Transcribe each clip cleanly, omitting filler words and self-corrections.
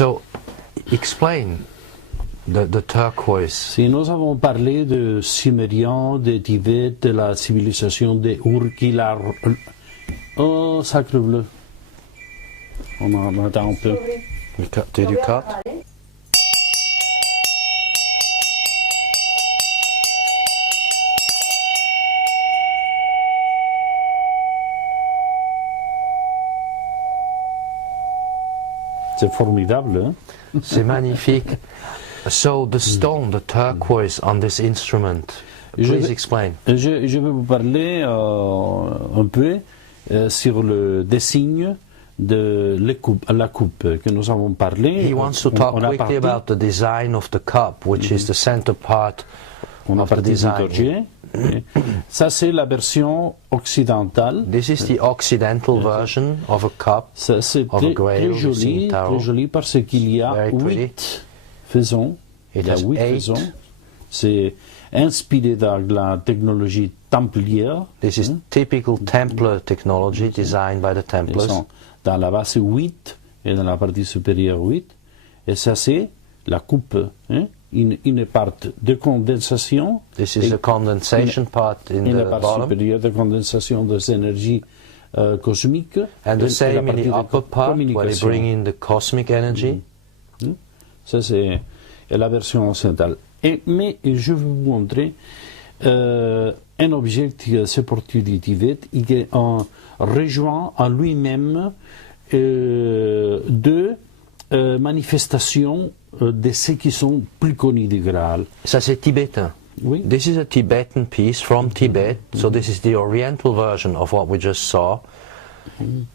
So, explain the turquoise. Si nous avons parlé de Sumériens, de Tibet, de la civilisation des Urquilar. Oh, sacre bleu. On attend un peu. Did you cut? C'est formidable, hein? C'est magnifique. So the stone, the turquoise on this instrument, please explain. Je vais vous parler un peu sur le dessin de la coupe que nous avons parlé. He wants to talk quickly about the design of the cup, which is the center part of the design. Ça, c'est la version occidentale. This is the occidental version of a cup, c'est of a Grail. Très joli parce qu'il y a 8 faisons. Il y a 8 faisons. C'est inspiré de la technologie templière. This is typical Templar technology designed by the Templars. Dans la base 8 et dans la partie supérieure 8. Et ça, c'est la coupe. Une partie de condensation. This is the condensation part in the partie bottom. supérieure de condensation des énergies cosmiques. And the same in the upper part, where they bring in the cosmic energy. Ça, c'est la version occidentale. Mais je vais vous montrer un objet qui est sorti du Tibet et qui rejoint en lui-même deux manifestations de ceux qui sont plus connus du Graal. Ça, c'est tibétain. Oui. This is a Tibetan piece from Tibet, so this is the oriental version of what we just saw.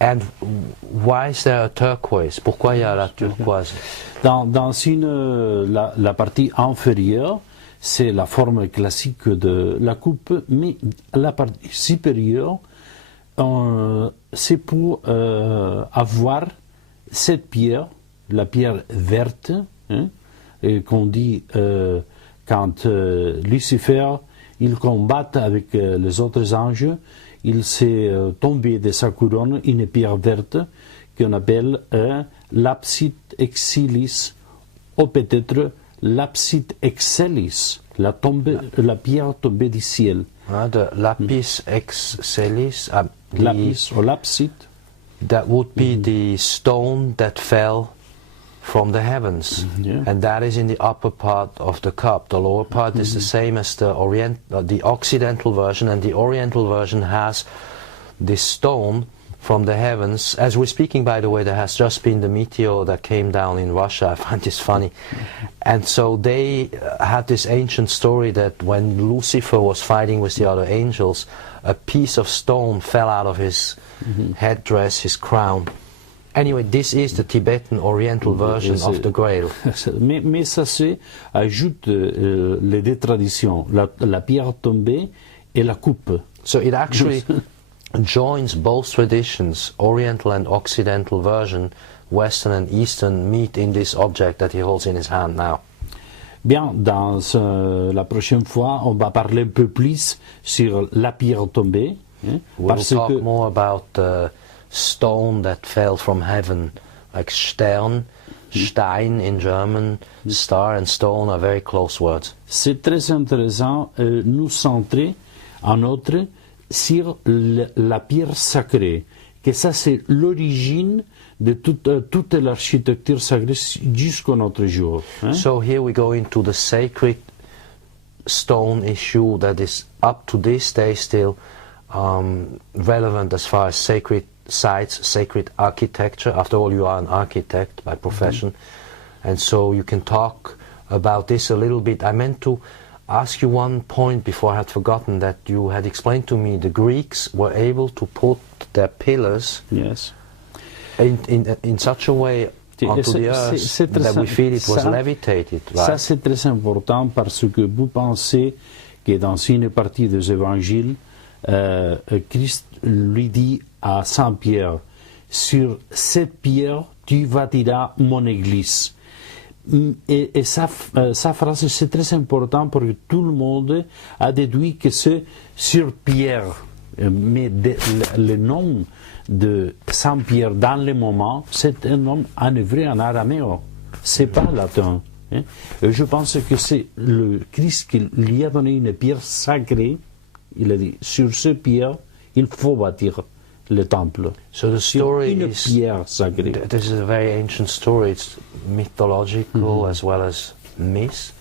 And why is there a turquoise? Pourquoi il y a la turquoise? Dans la partie inférieure, c'est la forme classique de la coupe, mais la partie supérieure, c'est pour avoir cette pierre, la pierre verte, qu'on dit quand Lucifer il combat avec les autres anges, il s'est tombé de sa couronne une pierre verte qu'on appelle l'apside excellis, ou peut-être l'apside excellis, la pierre tombée du ciel. The lapis excellis. Lapis or l'apside. That would be the stone that fell from the heavens, and that is in the upper part of the cup. The lower part is the same as the occidental version, and the oriental version has this stone from the heavens. As we're speaking, by the way, there has just been the meteor that came down in Russia. I find this funny. And so they had this ancient story that when Lucifer was fighting with the other angels, a piece of stone fell out of his headdress, his crown. Anyway, this is the Tibetan oriental version of the Grail. Mais ça se ajoute les deux traditions, la pierre tombée et la coupe. So it actually joins both traditions, oriental and occidental version, western and eastern, meet in this object that he holds in his hand now. Bien, dans la prochaine fois, on va parler un peu plus sur la pierre tombée. We'll talk more about the stone that fell from heaven, like Stern, Stein in German, star and stone are very close words. C'est très intéressant nous centrer en autre sur la pierre sacrée, que ça c'est l'origine de toute l'architecture sacrée jusqu'à notre jour. So here we go into the sacred stone issue that is up to this day still relevant as far as sacred sites, sacred architecture. After all, you are an architect by profession, and so you can talk about this a little bit. I meant to ask you one point before I had forgotten, that you had explained to me the Greeks were able to put their pillars in such a way onto the earth that we feel it was levitated. Right? Ça c'est très important parce que vous pensez que dans une partie des évangiles, Christ lui dit à Saint Pierre, sur cette pierre tu bâtiras mon église. Et sa phrase c'est très important parce que tout le monde a déduit que c'est sur pierre. Mais le nom de Saint Pierre dans le moment, c'est un nom en hébreu, en araméen. c'est pas latin. Hein. Je pense que c'est le Christ qui lui a donné une pierre sacrée. Il a dit, sur cette pierre, il faut bâtir le temple. So the story une pierre sacrée. This is a very ancient story. It's mythological as well as myth,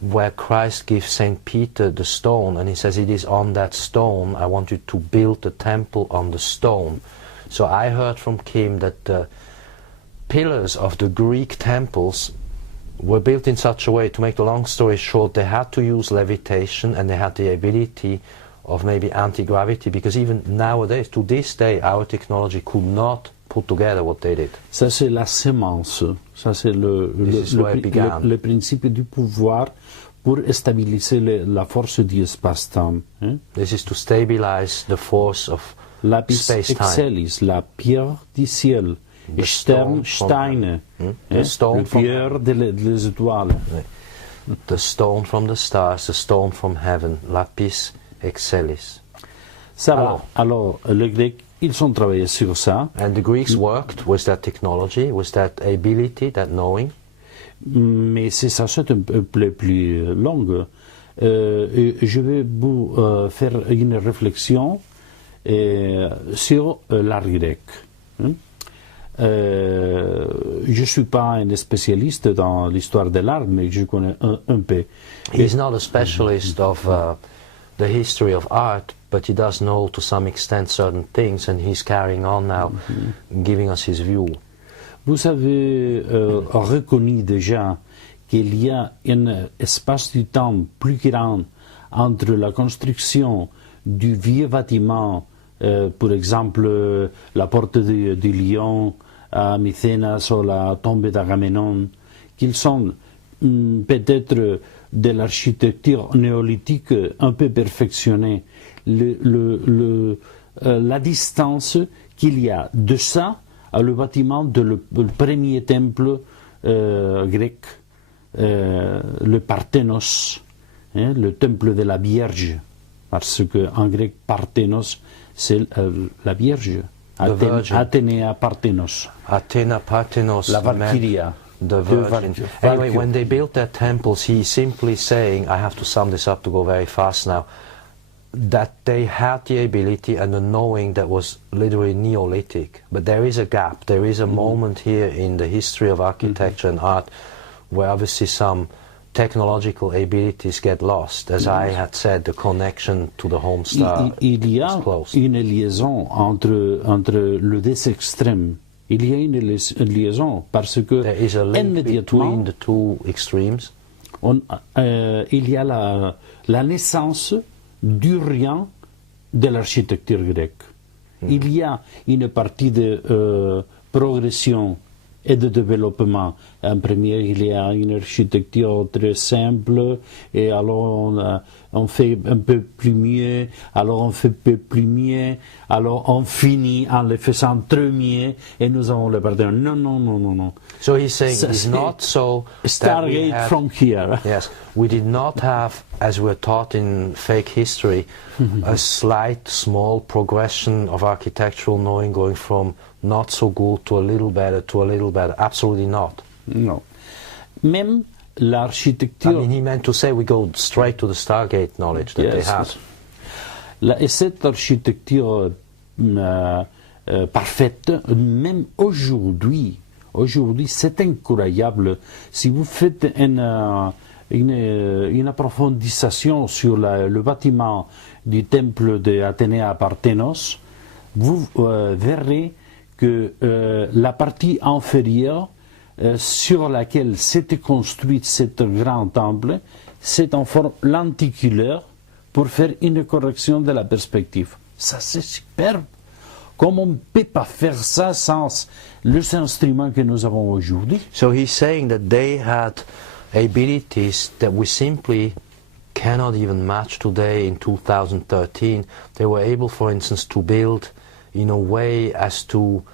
where Christ gives Saint Peter the stone, and he says, it is on that stone I want you to build the temple on the stone. So I heard from Kim that the pillars of the Greek temples were built in such a way, to make the long story short, they had to use levitation, and they had the ability of maybe anti-gravity, because even nowadays, to this day, our technology could not put together what they did. Ça, c'est la sémence. Ça, c'est le principe du pouvoir pour stabiliser la force du espace-temps. Hein? This is to stabilize the force of space-time. Excellis, la pierre du ciel. Sternsteine. Le pierre des étoiles. The stone from the stars, the stone from heaven, lapis excellis. Ça, alors, les Grecs, ils ont travaillé sur ça. And the Greeks worked with that technology, with that ability, that knowing. Mais c'est un peu plus long. Je vais vous faire une réflexion sur l'art grec. Je ne suis pas un spécialiste dans l'histoire de l'art, mais je connais un peu. He's not a specialist of the history of art, but he does know to some extent certain things, and he's carrying on now, giving us his view. Vous avez reconnu déjà qu'il y a un espace du temps plus grand entre la construction du vieux bâtiment, par exemple la porte du Lion à Mycénas ou la tombe d'Agamemnon, qu'ils sont peut-être de l'architecture néolithique un peu perfectionnée. La distance qu'il y a de ça à le bâtiment le premier temple grec, le Parthénos, hein, le temple de la Vierge, parce qu'en grec Parthénos c'est la Vierge, Athéna Parthénos. Athena Parthenos, la Valkyria. The Virgin. Anyway, when they built their temples, he's simply saying, I have to sum this up to go very fast now, that they had the ability and the knowing that was literally Neolithic. But there is a gap, there is a moment here in the history of architecture and art where obviously some technological abilities get lost. As I had said, the connection to the home star il y a is close. Une liaison entre les deux extrêmes. Il y a une liaison parce que there is a link between the two extremes. Il y a la naissance du rien de l'architecture grecque. Il y a une partie de progression et de développement. En premier, il y a une architecture très simple, et alors on fait un peu plus mieux, alors on fait un peu plus mieux, alors on finit en le faisant très mieux, et nous avons le pardon. Non. So he's saying it's not so Stargate from here. Yes, we did not have, as we're taught in fake history, a slight, small progression of architectural knowing going from not so good to a little better to a little better. Absolutely not. No. Même l'architecture... I mean, he meant to say we go straight to the Stargate knowledge that they had. Et cette architecture parfaite, même aujourd'hui, c'est incroyable. Si vous faites une approfondissement sur le bâtiment du temple d'Athénée à Parthénos, vous verrez que la partie inférieure sur laquelle s'était construit ce grand temple, c'est en forme lenticulaire pour faire une correction de la perspective. Ça, c'est superbe. Comment on ne peut pas faire ça sans les instruments que nous avons aujourd'hui? So he's saying that they had abilities that we simply cannot even match today in 2013. They were able, for instance, to build in a way as to,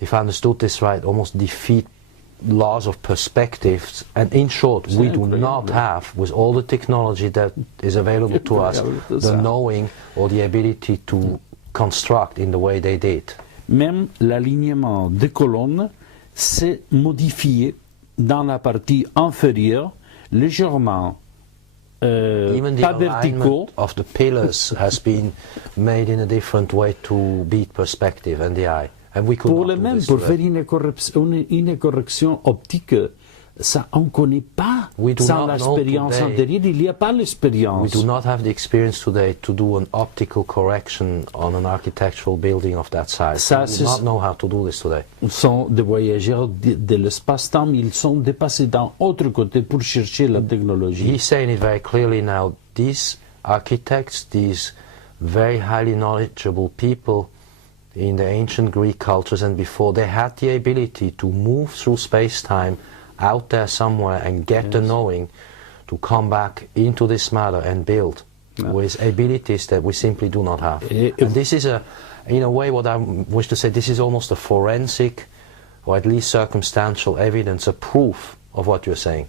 if I understood this right, almost defeat laws of perspectives. And in short, we do not have, with all the technology that is available to us, the knowing or the ability to construct in the way they did. Même l'alignement des colonnes s'est modifié dans la partie inférieure, légèrement Even the pas verticaux. alignment of the pillars has been made in a different way to beat perspective and the eye. And we could Pour not le do même, this pour today. faire une correction optique, ça on ne connaît pas. We do Sans not know l'expérience today. antérieure, il n'y a pas We l'expérience. do not have the experience today to do an optical correction on an architectural building of that size. Ça, We do c'est- not know how to do this today. Ils sont des voyageurs de l'espace-temps, mais ils sont dépassés d'un autre côté pour chercher la technologie. He's saying it very clearly now. These architects, these very highly knowledgeable people in the ancient Greek cultures and before, they had the ability to move through space-time out there somewhere and get the knowing to come back into this matter and build with abilities that we simply do not have. And this is in a way, what I wish to say, this is almost a forensic or at least circumstantial evidence, a proof of what you're saying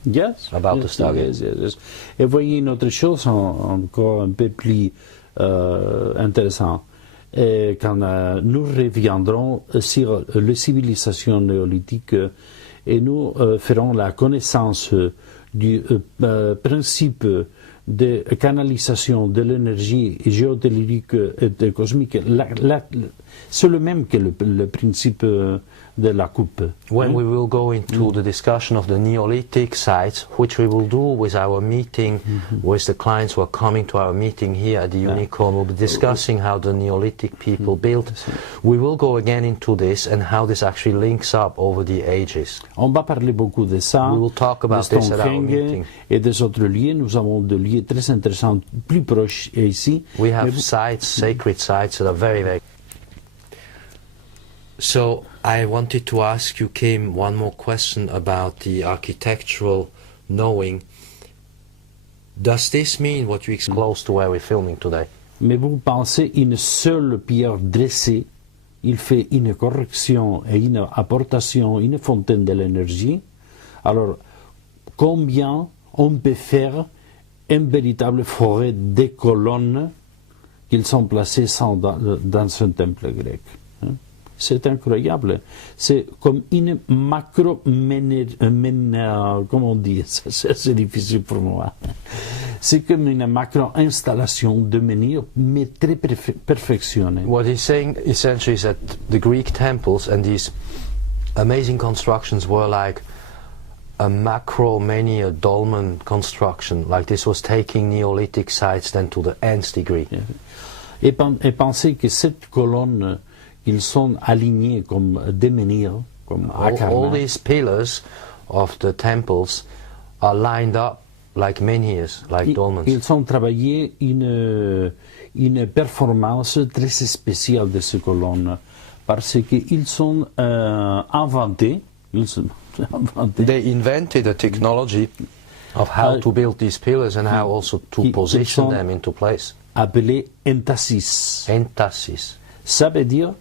about the Stargate. Yes. Et voyez une autre chose encore un peu plus intéressante. Et quand nous reviendrons sur la civilisation néolithique et nous ferons la connaissance du principe de canalisation de l'énergie géotellurique et cosmique, c'est le même que le principe de la coupe. When we will go into the discussion of the Neolithic sites, which we will do with our meeting, with the clients who are coming to our meeting here at the Unicorn, we'll be discussing how the Neolithic people built. We will go again into this and how this actually links up over the ages. On va parler beaucoup de ça, We will talk about de this at our meeting. Stonehenge et des autres lieux. Nous avons des lieux très intéressants, plus proches ici. We have sites, sacred sites that are very, very... So I wanted to ask you, Kim, one more question about the architectural knowing. Does this mean what you close to where we're filming today? Mais vous pensez une seule pierre dressée, il fait une correction et une apportation, une fontaine de l'énergie. Alors, combien on peut faire une véritable forêt de colonnes qui sont placées dans un temple grec? C'est incroyable. C'est comme une comment on dit, c'est difficile pour moi. C'est comme une macro-installation de menhir, mais très perfectionnée. What he's saying essentially is that the Greek temples and these amazing constructions were like a macro many a dolmen construction, like this was taking Neolithic sites then to the nth degree. Et pensez que cette colonne, ils sont alignés comme des menhirs, comme all these pillars of the temples are lined up like menhirs, like dolmens. Ils ont travaillé une performance très spéciale de ces colonnes parce qu'ils sont inventés. They invented a technology of how to build these pillars and how also to position them into place. Appelé entasis. Entasis. Ça veut dire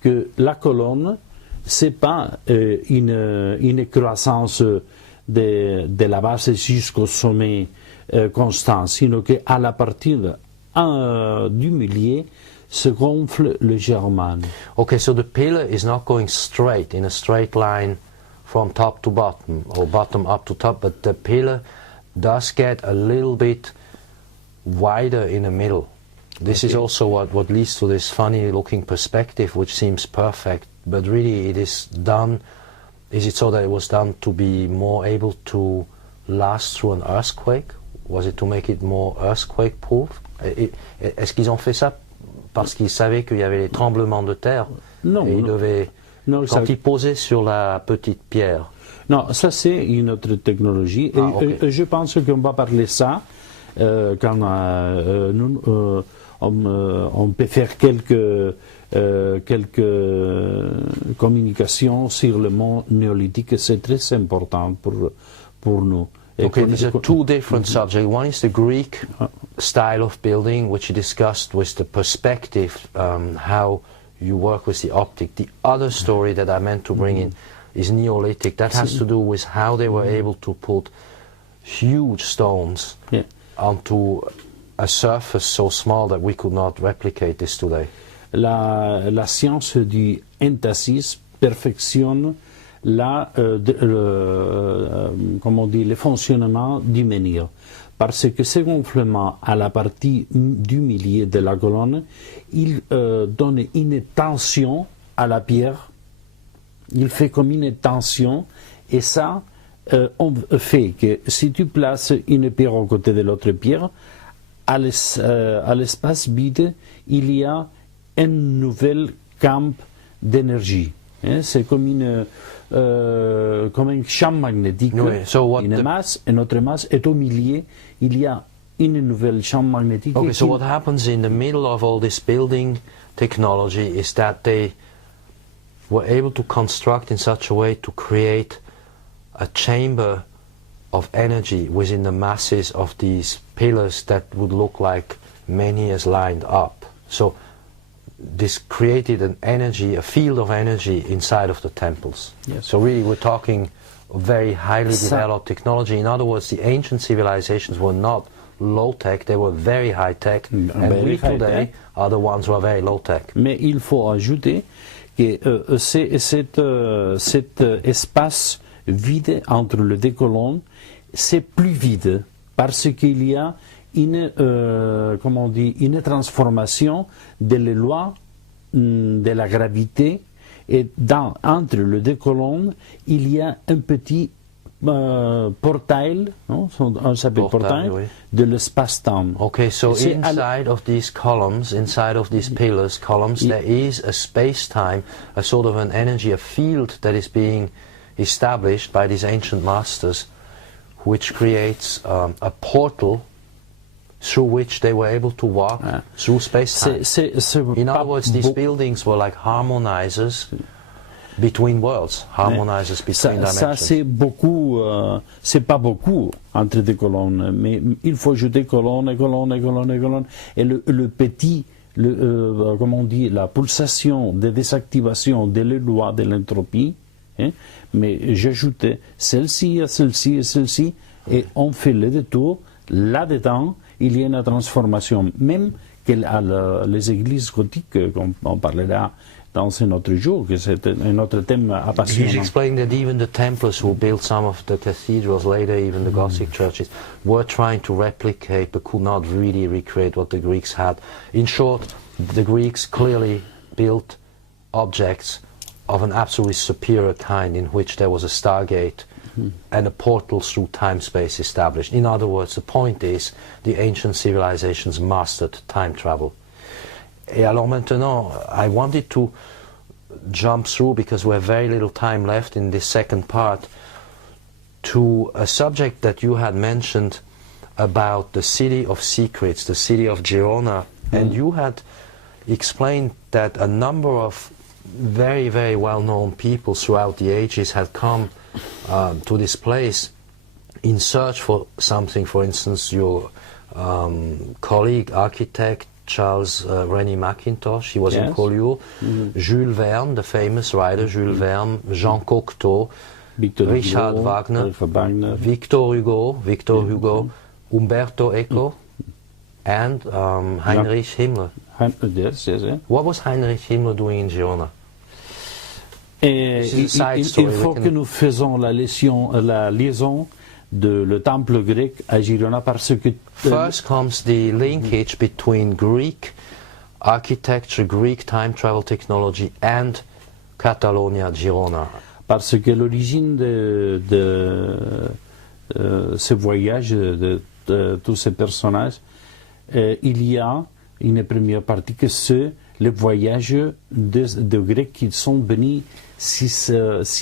que la colonne, c'est pas une croissance de la base jusqu'au sommet constant, sino qu'à la partir du milieu se gonfle légèrement. Okay, so the pillar is not going straight in a straight line from top to bottom or bottom up to top, but the pillar does get a little bit wider in the middle. This is also what leads to this funny looking perspective which seems perfect, but really it is done. Is it so that it was done to be more able to last through an earthquake? Was it to make it more earthquake proof? Est-ce qu'ils ont fait ça parce qu'ils savaient qu'il y avait les tremblements de terre? Non. Et ils devaient, quand ils posaient sur la petite pierre. Non, ça c'est une autre technologie. Et je pense qu'on va parler ça quand on peut faire quelques communications sur le monde néolithique. C'est très important pour nous. Okay, these are two different subjects. One is the Greek style of building, which you discussed with the perspective, how you work with the optic. The other story that I meant to bring in is Neolithic. That has to do with how they were able to put huge stones onto a surface so small that we could not replicate this today. La science du entasis perfectionne le fonctionnement du menhir. Parce que ce gonflement à la partie du milieu de la colonne, il donne une tension à la pierre, il fait comme une tension, et ça on fait que si tu places une pierre aux côtés de l'autre pierre, à l'espace vide, il y a un nouvel camp d'énergie. C'est comme un champ magnétique. Oui, Une autre masse est au milieu. Il y a une nouvelle champ magnétique. Okay, so what happens in the middle of all this building technology is that they were able to construct in such a way to create a chamber of energy within the masses of these pillars that would look like menhirs lined up. So this created an energy, a field of energy inside of the temples. Yes. So really we're talking very highly developed technology. In other words, the ancient civilizations were not low-tech, they were very high-tech, and we today are the ones who are very low-tech. Mais il faut ajouter que cet espace vide entre les deux colonnes, c'est plus vide parce qu'il y a une transformation de les lois de la gravité, et entre les deux colonnes, il y a un petit portail, non? On s'appelle portail, oui. de l'espace-temps. Okay, so inside of these columns, inside of these pillars, columns, there is a space-time, a sort of an energy, a field that is being established by these ancient masters, which creates a portal through which they were able to walk through space-time. In other words, these buildings were like harmonizers between worlds, harmonizers between dimensions. Ça c'est beaucoup, c'est pas beaucoup entre deux colonnes, mais il faut ajouter colonne, et le petit, comment on dit, la pulsation de désactivation de les lois de l'entropie, mais j'ajoutais celle-ci à celle-ci et celle-ci, et on fait le détour, là-dedans, il y a une transformation, même que les églises gothiques, on parlera dans un autre jour, que c'est un autre thème apassionnant. He's explaining that even the Templars who built some of the cathedrals, later even the Gothic churches, were trying to replicate but could not really recreate what the Greeks had. In short, the Greeks clearly built objects of an absolutely superior kind, in which there was a stargate and a portal through time-space established. In other words, the point is, the ancient civilizations mastered time travel. Et alors maintenant, I wanted to jump through, because we have very little time left in this second part, to a subject that you had mentioned about the city of secrets, the city of Girona, and you had explained that a number of very, very well-known people throughout the ages had come to this place in search for something. For instance, your colleague, architect, Charles Rennie Mackintosh, he was in Collioure, Jules Verne, the famous writer Jules Verne, Jean Cocteau, Richard Wagner, Victor Hugo, Umberto Eco, and Heinrich Himmler. Yes. What was Heinrich Himmler doing in Girona? Il faut que nous faisons la liaison de le temple grec à Girona, parce que first comes the linkage between Greek architecture, Greek time travel technology and Catalonia, Girona. Parce que l'origine de ce voyage de tous ces personnages, il y a une première partie que c'est le voyage de Grecs qui sont venus 6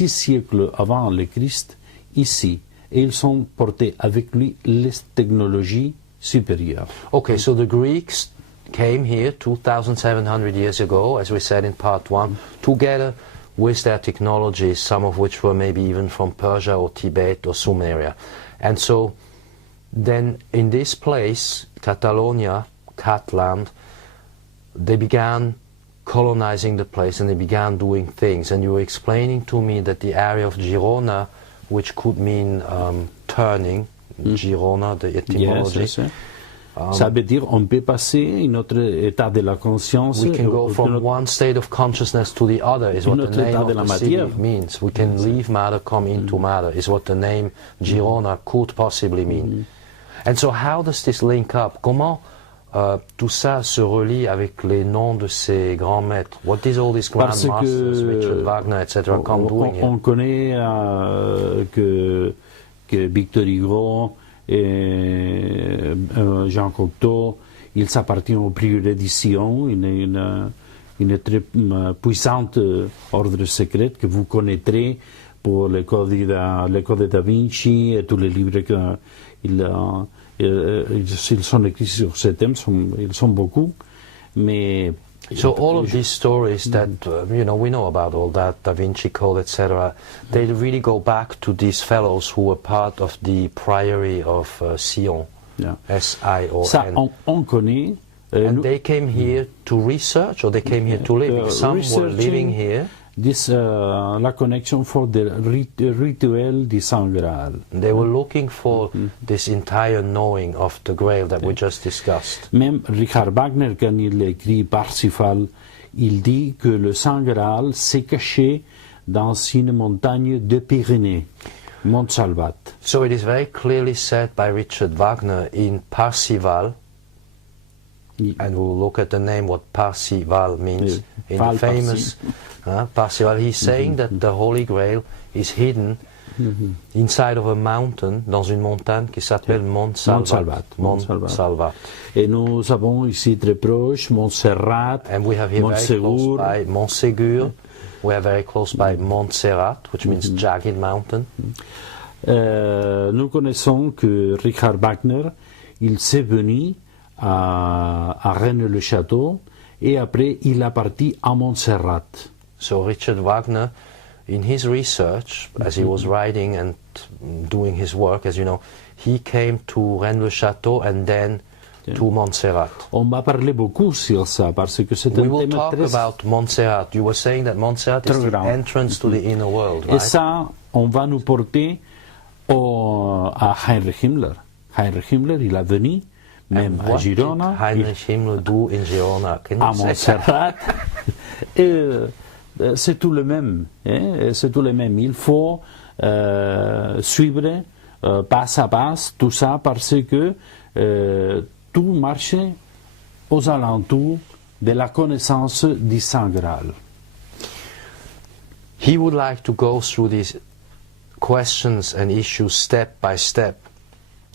siècles avant le Christ ici. Et ils sont portés avec lui les technologies supérieures. Okay, so the Greeks came here 2,700 years ago, as we said in part 1, together with their technologies, some of which were maybe even from Persia or Tibet or Sumeria. And so then in this place, Catalonia, Catland, they began colonizing the place and they began doing things. And you were explaining to me that the area of Girona, which could mean turning, Girona, the etymology, Yes. Ça veut dire on peut passer un autre état de la conscience. We can go from one state of consciousness to the other, is what the name of the city means. We can leave matter, come into matter, is what the name Girona could possibly mean. And so how does this link up? Comment tout ça se relie avec les noms de ces grands maîtres? What did all these grand masters, Richard Wagner, etc., come doing here? On connaît que Victor Hugo et Jean Cocteau, ils appartiennent au prieuré de Sion, une très puissante ordre secret que vous connaîtrez pour le code de Da Vinci et tous les livres qu'ils sont écrits sur ce thème, ils sont beaucoup, mais so all of these stories that we know about all that, Da Vinci Code, etc., they really go back to these fellows who were part of the priory of Sion, S-I-O-N. Ça, on connaît. And they came here to research, or they came here to live? Some were living here. La connection for the rituel du Saint Graal. They were looking for this entire knowing of the Grail that we just discussed. Même Richard Wagner, quand il écrit Parsifal, il dit que le Saint Graal s'est caché dans une montagne de Pyrénées, Mont Salvat. So it is very clearly said by Richard Wagner in Parsival, and we'll look at the name, what Parsival means, in the famous Parsival. He's saying that the Holy Grail is hidden inside of a mountain, dans une montagne qui s'appelle Mont Salvat. Mont Salvat. Et nous avons ici très proche Montserrat, and we have here very close by Montségur. We are very close by Montserrat, which means jagged mountain. Nous connaissons que Richard Wagner, il s'est venu à Rennes-le-Château et après il est parti à Montserrat. So Richard Wagner, in his research, as he was writing and doing his work, as you know, he came to Rennes-le-Château and then to Montserrat. On m'a parlé beaucoup sur ça parce que c'est un thème très... We will talk about Montserrat. You were saying that Montserrat is the entrance to the inner world, right? Et ça, on va nous porter à Heinrich Himmler. Heinrich Himmler, il est venu même à Girona. Heinrich Himmler do in Girona? À Montserrat. Et c'est tout le même. C'est tout le même. Il faut suivre pas à pas tout ça parce que tout marche aux alentours de la connaissance du Saint Graal. He would like to go through these questions and issues step by step,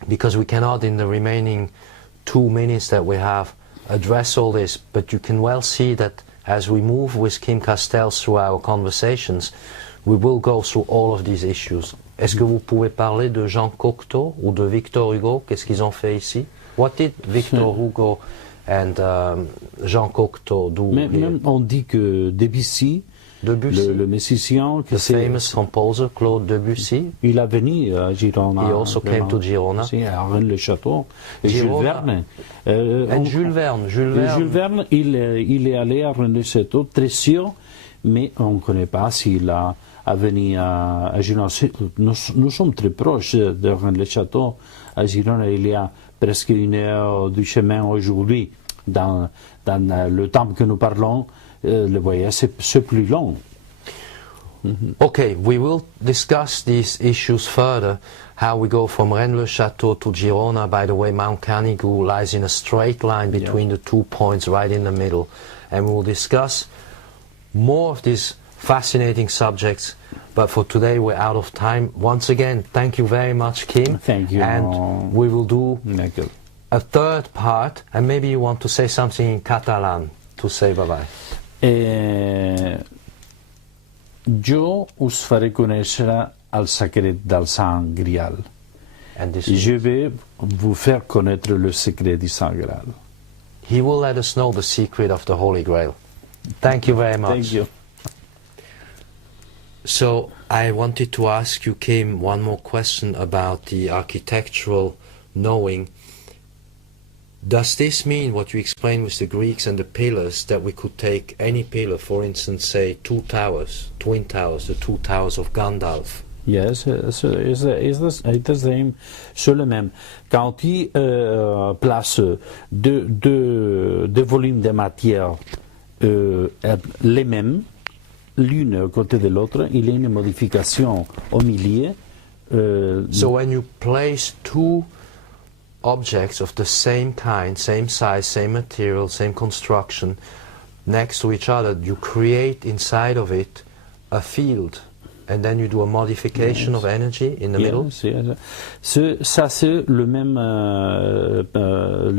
because we cannot, in the remaining 2 minutes that we have, address all this, but you can well see that as we move with Kim Castells through our conversations, we will go through all of these issues. Est-ce que vous pouvez parler de Jean Cocteau ou de Victor Hugo? Qu'est-ce qu'ils ont fait ici? What did Victor Hugo and Jean Cocteau do here? Même on dit que Debussy, le musicien, the famous composer Claude Debussy, il est venu à Girona. He also came to Girona. À Rennes-le-Château. Jules Verne. Jules Verne, il est allé à Rennes-le-Château, très sûr, mais on ne connaît pas s'il a venu à Girona. Nous sommes très proches de Rennes-le-Château. À Girona, il y a presque 1 heure du chemin aujourd'hui. Dans le temps que nous parlons, le voyage c'est plus long. Okay, we will discuss these issues further, how we go from Rennes-le-Château to Girona. By the way, Mount Canigou lies in a straight line between the 2 points right in the middle. And we will discuss more of these fascinating subjects, but for today we're out of time. Once again, thank you very much, Kim. Thank you. And we will do a third part, and maybe you want to say something in Catalan to say bye-bye. Jo us faré conèixer el secret del Sant Grial. Je vais vous faire connaître le secret du Saint Graal. He will let us know the secret of the Holy Grail. Thank you very much. Thank you. So I wanted to ask you, Kim, one more question about the architectural knowing. Does this mean what you explained with the Greeks and the pillars, that we could take any pillar, for instance, say 2 towers, twin towers, the 2 towers of Gandalf, Yes, it's the same. C'est le même. Quand tu places deux volumes de matière les mêmes, l'une à côté de l'autre, il y a une modification au milieu. So when you place two objects of the same kind, same size, same material, same construction, next to each other, you create inside of it a field. And then you do a modification of energy in the middle. Ça c'est le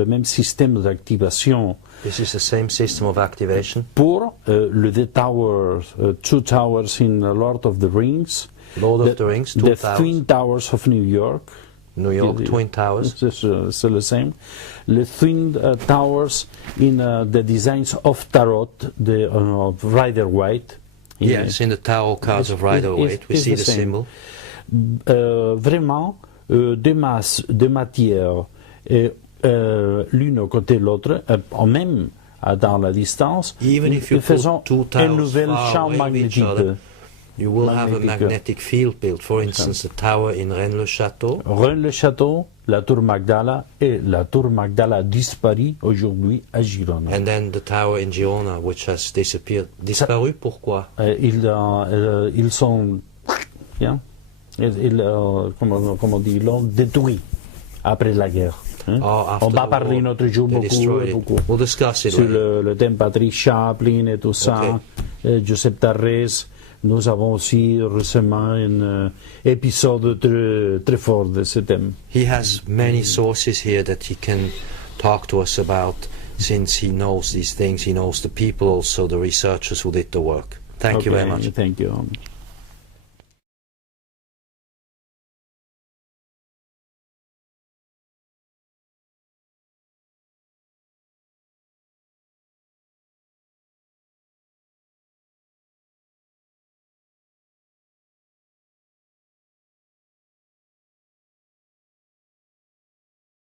même système d'activation. This is the same system of activation. Pour le two towers in Lord of the Rings. Lord of the Rings, two the towers. Twin Towers of New York. New York Twin Towers. C'est le same. Le Twin Towers in the designs of Tarot, of Rider-Waite. Yes, in the tarot cards of Rider-Waite, we see the symbol. Vraiment, deux masses de matière, l'une au côté de l'autre, même dans la distance, Even if you faisons put two un towers nouvel far champ away of each magnétique. other, you will have a magnetic field built. For instance, the tower in Rennes-le-Château. Rennes-le-Château, la tour Magdala, et la tour Magdala disparue aujourd'hui à Girona. And then the tower in Girona, which has disappeared. Disparu, pourquoi? Ils sont, comment on dit, ils l'ont détruit après la guerre. On va parler un autre jour beaucoup. We'll discuss it sur le thème Patrick Chaplin et tout ça, Giuseppe Tarrés. Nous avons aussi récemment un épisode très fort de ce thème. He has many sources here that he can talk to us about, since he knows these things. He knows the people also, the researchers who did the work. Thank you very much. Thank you.